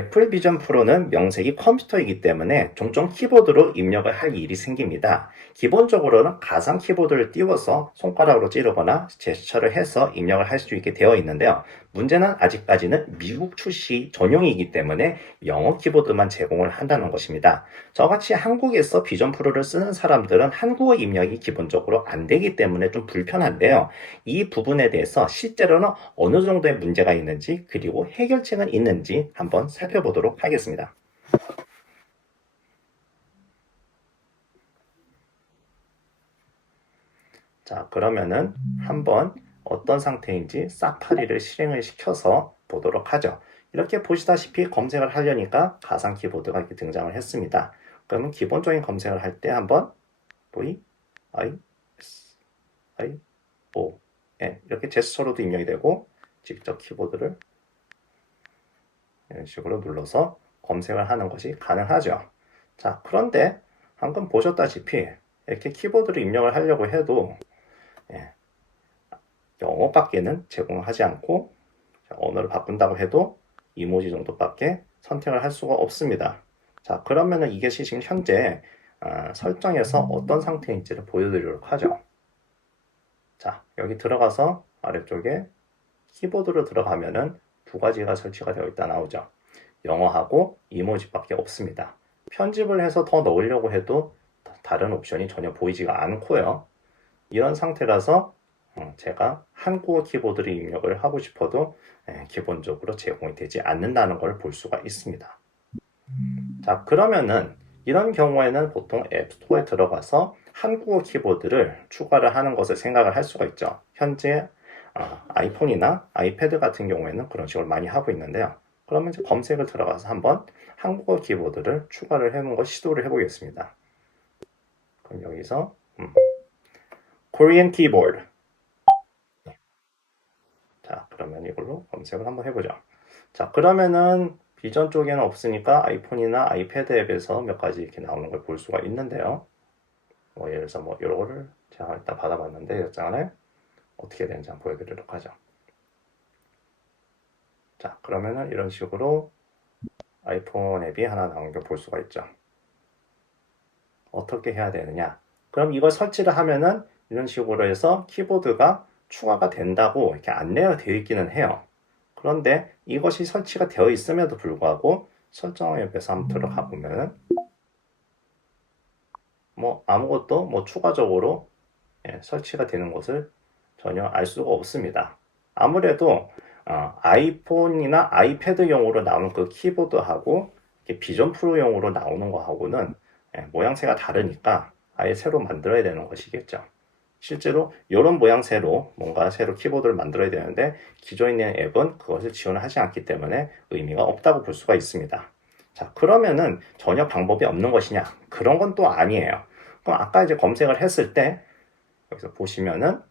애플 비전 프로는 명색이 컴퓨터이기 때문에 종종 키보드로 입력을 할 일이 생깁니다. 기본적으로는 가상 키보드를 띄워서 손가락으로 찌르거나 제스처를 해서 입력을 할 수 있게 되어 있는데요. 문제는 아직까지는 미국 출시 전용이기 때문에 영어 키보드만 제공을 한다는 것입니다. 저같이 한국에서 비전 프로를 쓰는 사람들은 한국어 입력이 기본적으로 안 되기 때문에 좀 불편한데요. 이 부분에 대해서 실제로는 어느 정도의 문제가 있는지 그리고 해결책은 있는지 한번 살펴보도록 하겠습니다. 자, 그러면은 한번 어떤 상태인지 사파리를 실행을 시켜서 보도록 하죠. 이렇게 보시다시피 검색을 하려니까 가상 키보드가 이렇게 등장을 했습니다. 그러면 기본적인 검색을 할 때 한번 V, I, S, I, O, N 이렇게 제스처로도 입력이 되고 직접 키보드를 이런 식으로 눌러서 검색을 하는 것이 가능하죠. 자, 그런데 방금 보셨다시피 이렇게 키보드를 입력을 하려고 해도 영어밖에는 제공하지 않고 언어를 바꾼다고 해도 이모지 정도밖에 선택을 할 수가 없습니다. 자, 그러면은 이것이 지금 현재 설정에서 어떤 상태인지를 보여드리도록 하죠. 자, 여기 들어가서 아래쪽에 키보드로 들어가면은 두 가지가 설치가 되어 있다 나오죠. 영어하고 이모지밖에 없습니다. 편집을 해서 더 넣으려고 해도 다른 옵션이 전혀 보이지가 않고요. 이런 상태라서 제가 한국어 키보드를 입력을 하고 싶어도 기본적으로 제공이 되지 않는다는 걸 볼 수가 있습니다. 자, 그러면은 이런 경우에는 보통 앱스토어에 들어가서 한국어 키보드를 추가를 하는 것을 생각을 할 수가 있죠. 현재 아이폰이나 아이패드 같은 경우에는 그런 식으로 많이 하고 있는데요. 그러면 이제 검색을 들어가서 한번 한국어 키보드를 추가를 해놓은 거 시도를 해보겠습니다. 그럼 여기서 Korean keyboard. 자, 그러면 이걸로 검색을 한번 해보죠. 자, 그러면은 비전 쪽에는 없으니까 아이폰이나 아이패드 앱에서 몇 가지 이렇게 나오는 걸 볼 수가 있는데요. 예를 들어서 이런 거를 제가 일단 받아봤는데 였잖아요. 어떻게 되는지 한번 보여드리도록 하죠. 자, 그러면은 이런 식으로 아이폰 앱이 하나 나온 걸 볼 수가 있죠. 어떻게 해야 되느냐? 그럼 이걸 설치를 하면은 이런 식으로 해서 키보드가 추가가 된다고 이렇게 안내가 되어 있기는 해요. 그런데 이것이 설치가 되어 있음에도 불구하고 설정 앱에서 한번 들어가 보면은 아무것도 추가적으로 설치가 되는 것을 전혀 알 수가 없습니다. 아무래도 아이폰이나 아이패드용으로 나오는 그 키보드하고 비전 프로용으로 나오는 거하고는 모양새가 다르니까 아예 새로 만들어야 되는 것이겠죠. 실제로 이런 모양새로 뭔가 새로 키보드를 만들어야 되는데 기존에 있는 앱은 그것을 지원하지 않기 때문에 의미가 없다고 볼 수가 있습니다. 자, 그러면은 전혀 방법이 없는 것이냐? 그런 건 또 아니에요. 그럼 아까 이제 검색을 했을 때 여기서 보시면은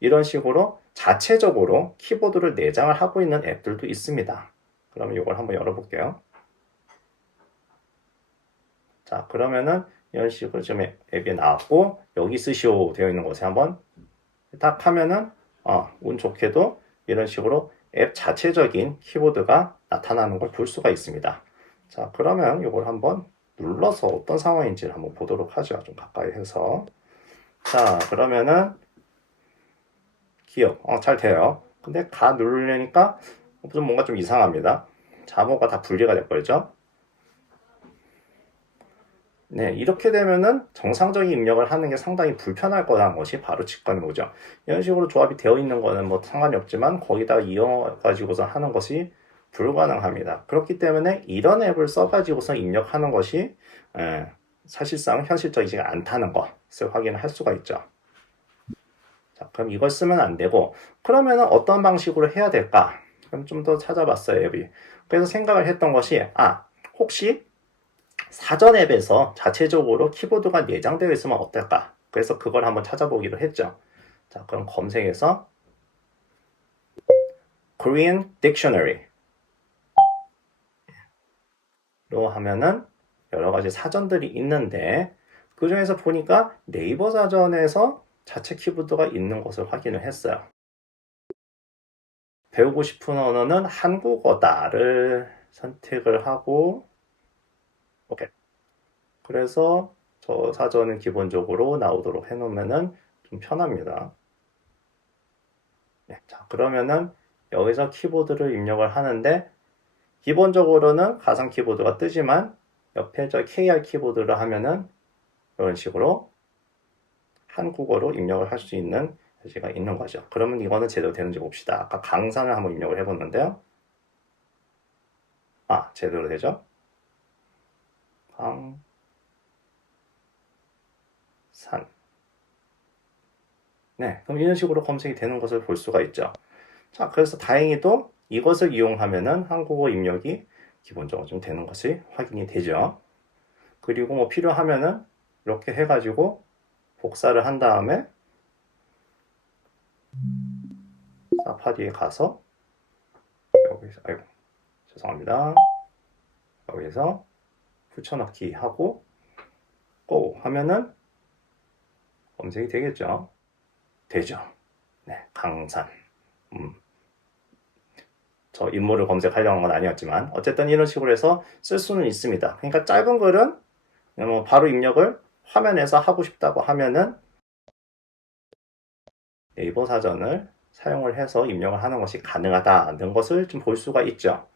이런 식으로 자체적으로 키보드를 내장을 하고 있는 앱들도 있습니다. 그러면 이걸 한번 열어볼게요. 자, 그러면은 이런 식으로 지금 앱이 나왔고 여기 쓰시오 되어 있는 곳에 한번 딱 하면은 운 좋게도 이런 식으로 앱 자체적인 키보드가 나타나는 걸 볼 수가 있습니다. 자, 그러면 이걸 한번 눌러서 어떤 상황인지를 한번 보도록 하죠. 좀 가까이 해서. 자, 그러면은 기억 잘 돼요. 근데 가 누르려니까 좀 뭔가 좀 이상합니다. 자모가 다 분리가 돼버리죠. 네, 이렇게 되면은 정상적인 입력을 하는 게 상당히 불편할 거라는 것이 바로 직관이 오죠. 이런 식으로 조합이 되어 있는 거는 상관이 없지만 거기다가 이어가지고서 하는 것이 불가능합니다. 그렇기 때문에 이런 앱을 써가지고서 입력하는 것이 사실상 현실적이지가 않다는 것을 확인할 수가 있죠. 자, 그럼 이걸 쓰면 안 되고 그러면은 어떤 방식으로 해야 될까? 그럼 좀 더 찾아봤어요, 앱이. 그래서 생각을 했던 것이 혹시 사전 앱에서 자체적으로 키보드가 내장되어 있으면 어떨까? 그래서 그걸 한번 찾아보기로 했죠. 자, 그럼 검색해서 Korean Dictionary 로 하면은 여러 가지 사전들이 있는데 그 중에서 보니까 네이버 사전에서 자체 키보드가 있는 것을 확인을 했어요. 배우고 싶은 언어는 한국어다를 선택을 하고 오케이. 그래서 저 사전은 기본적으로 나오도록 해놓으면은 좀 편합니다. 네, 자, 그러면은 여기서 키보드를 입력을 하는데 기본적으로는 가상 키보드가 뜨지만 옆에 저 KR 키보드를 하면은 이런 식으로 한국어로 입력을 할 수 있는 표시가 있는 거죠. 그러면 이거는 제대로 되는지 봅시다. 아까 강산을 한번 입력을 해봤는데요. 아, 제대로 되죠? 강산. 네, 그럼 이런 식으로 검색이 되는 것을 볼 수가 있죠. 자, 그래서 다행히도 이것을 이용하면은 한국어 입력이 기본적으로 좀 되는 것이 확인이 되죠. 그리고 뭐 필요하면은 이렇게 해가지고 복사를 한 다음에 사파리에 가서 여기서 아이고 죄송합니다. 여기서 붙여넣기 하고 고 하면은 검색이 되겠죠. 되죠. 네, 강산. 저 인물을 검색하려는 건 아니었지만 어쨌든 이런 식으로 해서 쓸 수는 있습니다. 그러니까 짧은 글은 뭐 바로 입력을 화면에서 하고 싶다고 하면은 네이버 사전을 사용을 해서 입력을 하는 것이 가능하다는 것을 좀 볼 수가 있죠.